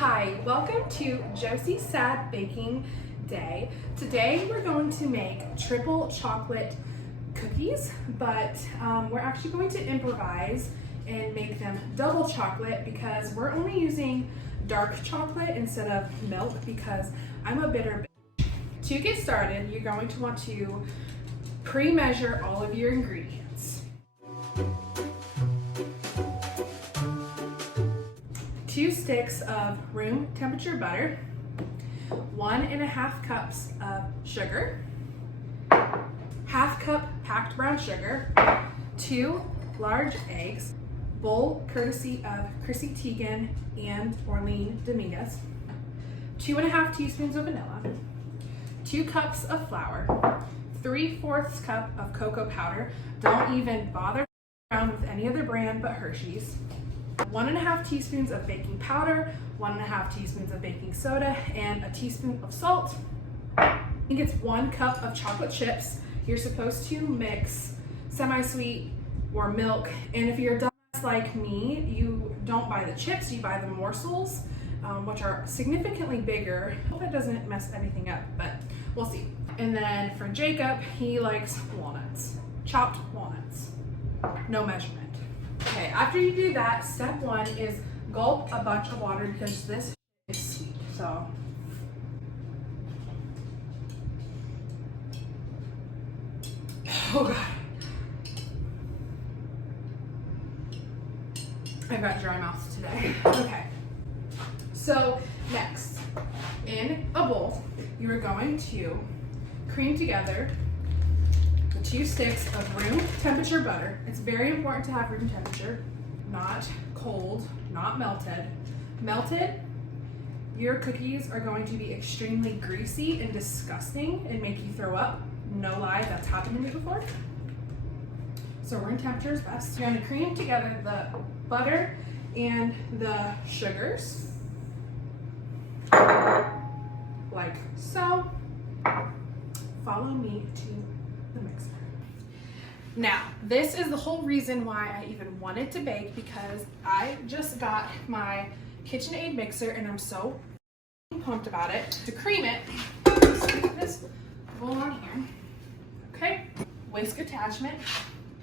Hi, welcome to Josie's Sad Baking Day. Today we're going to make triple chocolate cookies, but we're actually going to improvise and make them double chocolate because we're only using dark chocolate instead of milk because I'm a bitter bitch. To get started, you're going to want to pre-measure all of your ingredients. 2 sticks of room temperature butter, 1.5 cups of sugar, 1/2 cup packed brown sugar, 2 large eggs, bowl courtesy of Chrissy Teigen and Orlean Dominguez, 2.5 teaspoons of vanilla, 2 cups of flour, 3/4 cup of cocoa powder. Don't even bother around with any other brand but Hershey's. 1.5 teaspoons of baking powder, 1.5 teaspoons of baking soda, and a teaspoon of salt. I think it's 1 cup of chocolate chips. You're supposed to mix semi-sweet or milk, and if you're a dumbass like me, you don't buy the chips, you buy the morsels, which are significantly bigger. I hope it doesn't mess anything up, but we'll see. And then for Jacob, he likes walnuts, chopped walnuts, no measurement. Okay, after you do that, step 1 is gulp a bunch of water because this is sweet, so. Oh God. I've got dry mouth today. Okay, so next, in a bowl, you are going to cream together the 2 sticks of room temperature butter. It's very important to have room temperature, not cold, not melted. Melted, your cookies are going to be extremely greasy and disgusting and make you throw up. No lie, that's happened to me before. So room temperature is best. You're going to cream together the butter and the sugars, like so. Follow me to the mixer. Now, this is the whole reason why I even wanted to bake, because I just got my KitchenAid mixer and I'm so pumped about it. To cream it, stick this bowl on here. Okay, whisk attachment.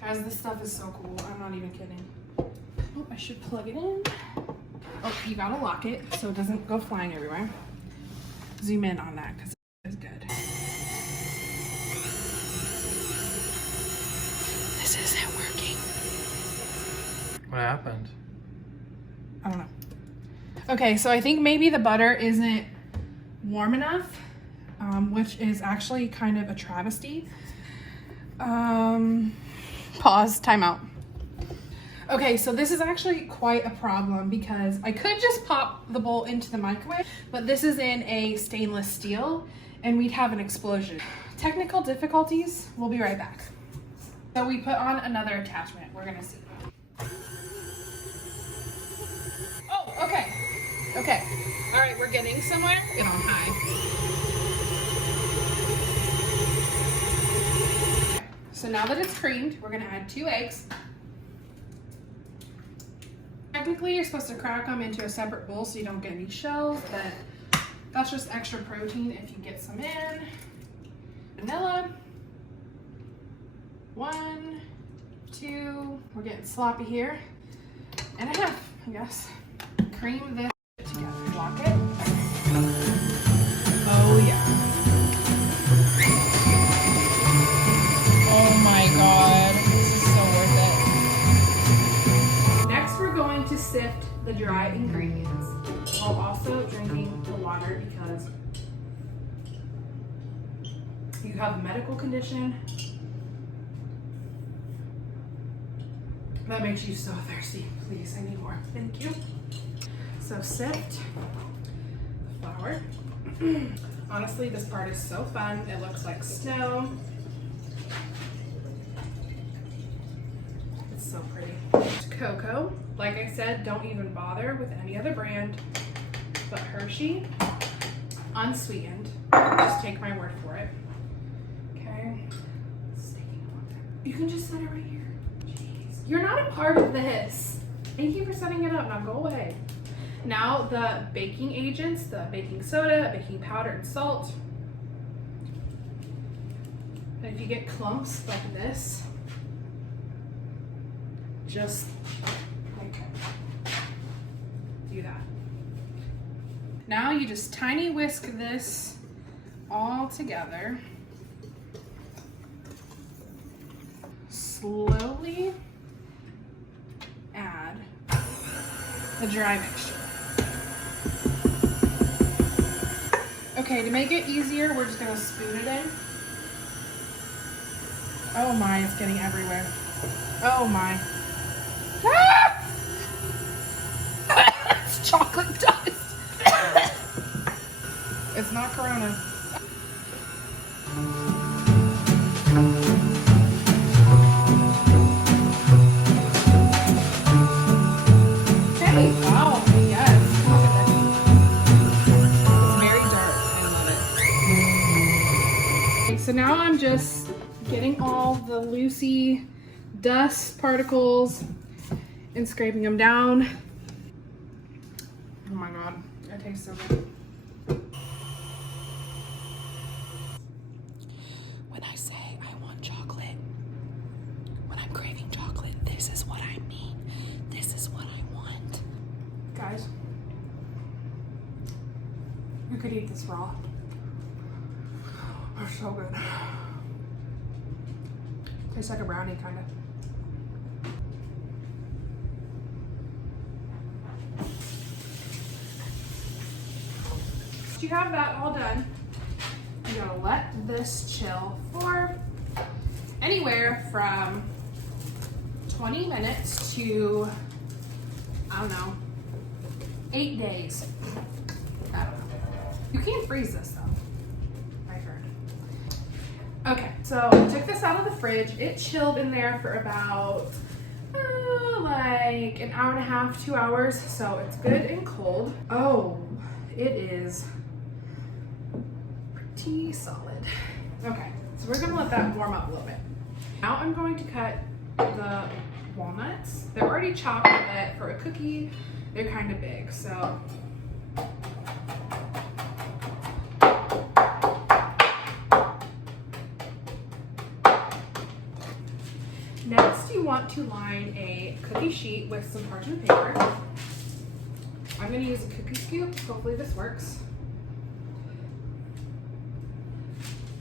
Guys, this stuff is so cool. I'm not even kidding. Oh, I should plug it in. Oh, you gotta lock it so it doesn't go flying everywhere. Zoom in on that because it's good. This isn't working. What happened? I don't know. Okay, so I think maybe the butter isn't warm enough, which is actually kind of a travesty. Pause, timeout. Okay, so this is actually quite a problem because I could just pop the bowl into the microwave, but this is in a stainless steel and we'd have an explosion. Technical difficulties, we'll be right back. So we put on another attachment, we're gonna see. Oh, okay. Okay. All right, we're getting somewhere. Get on high. Okay. So now that it's creamed, we're gonna add 2 eggs. Technically, you're supposed to crack them into a separate bowl so you don't get any shells, but that's just extra protein if you get some in. Vanilla. 1, 2, we're getting sloppy here. And 1/2, I guess. Cream this together. Lock it. Oh yeah. Oh my God, this is so worth it. Next, we're going to sift the dry ingredients while also drinking the water because you have a medical condition that makes you so thirsty. Please, I need more. Thank you. So sift the flour. Honestly, this part is so fun. It looks like snow. It's so pretty. Cocoa. Like I said, don't even bother with any other brand but Hershey. Unsweetened. Just take my word for it. Okay. It's taking a long time. You can just set it right here. Jeez. You're not a part of this. Thank you for setting it up. Now go away. Now the baking agents, the baking soda, baking powder, and salt. And if you get clumps like this, just like do that. Now you just tiny whisk this all together. Slowly add the dry mixture. Okay, to make it easier, we're just gonna spoon it in. Oh my, it's getting everywhere. Oh my. Ah! It's chocolate dust. It's not Corona. Hey, wow, yes. Look at this. It's very dark. I love it. Okay, so now I'm just getting all the loosey dust particles and scraping them down. Oh my god, that tastes so good. When I say I want chocolate, when I'm craving chocolate, this is what I mean. This is what I want. Guys, you could eat this raw. They're so good. Tastes like a brownie, kind of. Once you have that all done, you're gonna let this chill for anywhere from 20 minutes to, I don't know, 8 days. I don't know. You can't freeze this though, I heard. Okay, so I took this out of the fridge. It chilled in there for about like an hour and a half, 2 hours. So it's good and cold. Oh, it is pretty solid. Okay, so we're gonna let that warm up a little bit. Now I'm going to cut the walnuts. They're already chopped, but for a cookie, they're kind of big, so. Next, you want to line a cookie sheet with some parchment paper. I'm gonna use a cookie scoop. Hopefully this works.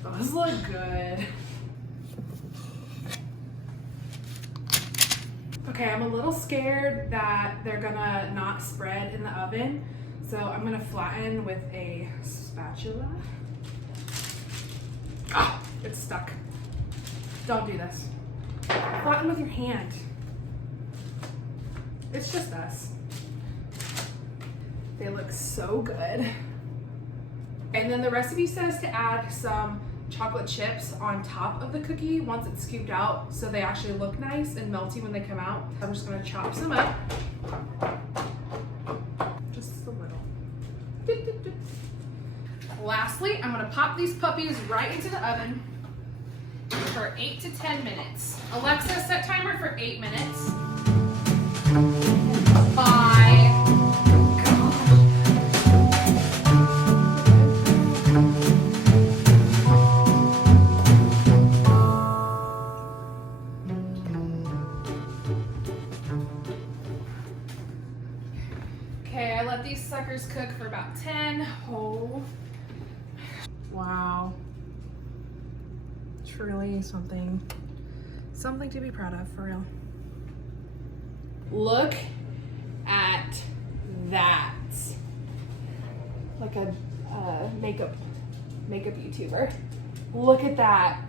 Those look good. Okay, I'm a little scared that they're gonna not spread in the oven, so I'm gonna flatten with a spatula. Ah, it's stuck. Don't do this. Flatten with your hand. It's just us. They look so good. And then the recipe says to add some chocolate chips on top of the cookie once it's scooped out, so they actually look nice and melty when they come out. I'm just gonna chop some up. Just a little. Lastly, I'm gonna pop these puppies right into the oven for 8 to 10 minutes. Alexa, set timer for 8 minutes. Bye. Okay, I let these suckers cook for about 10. Oh. Wow. Truly something to be proud of, for real. Look at that. Like a makeup YouTuber. Look at that.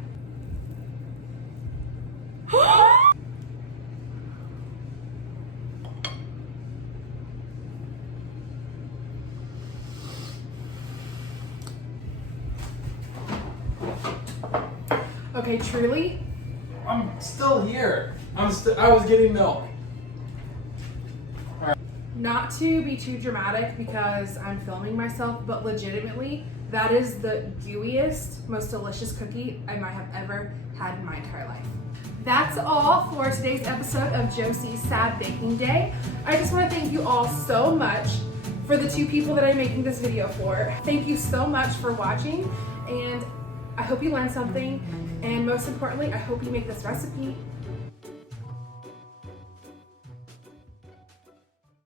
Okay, truly. I'm still here. I was getting milk. Not to be too dramatic because I'm filming myself, but legitimately, that is the gooeyest, most delicious cookie I might have ever had in my entire life. That's all for today's episode of Josie's Sad Baking Day. I just want to thank you all so much for the 2 people that I'm making this video for. Thank you so much for watching, and I hope you learned something, and most importantly, I hope you make this recipe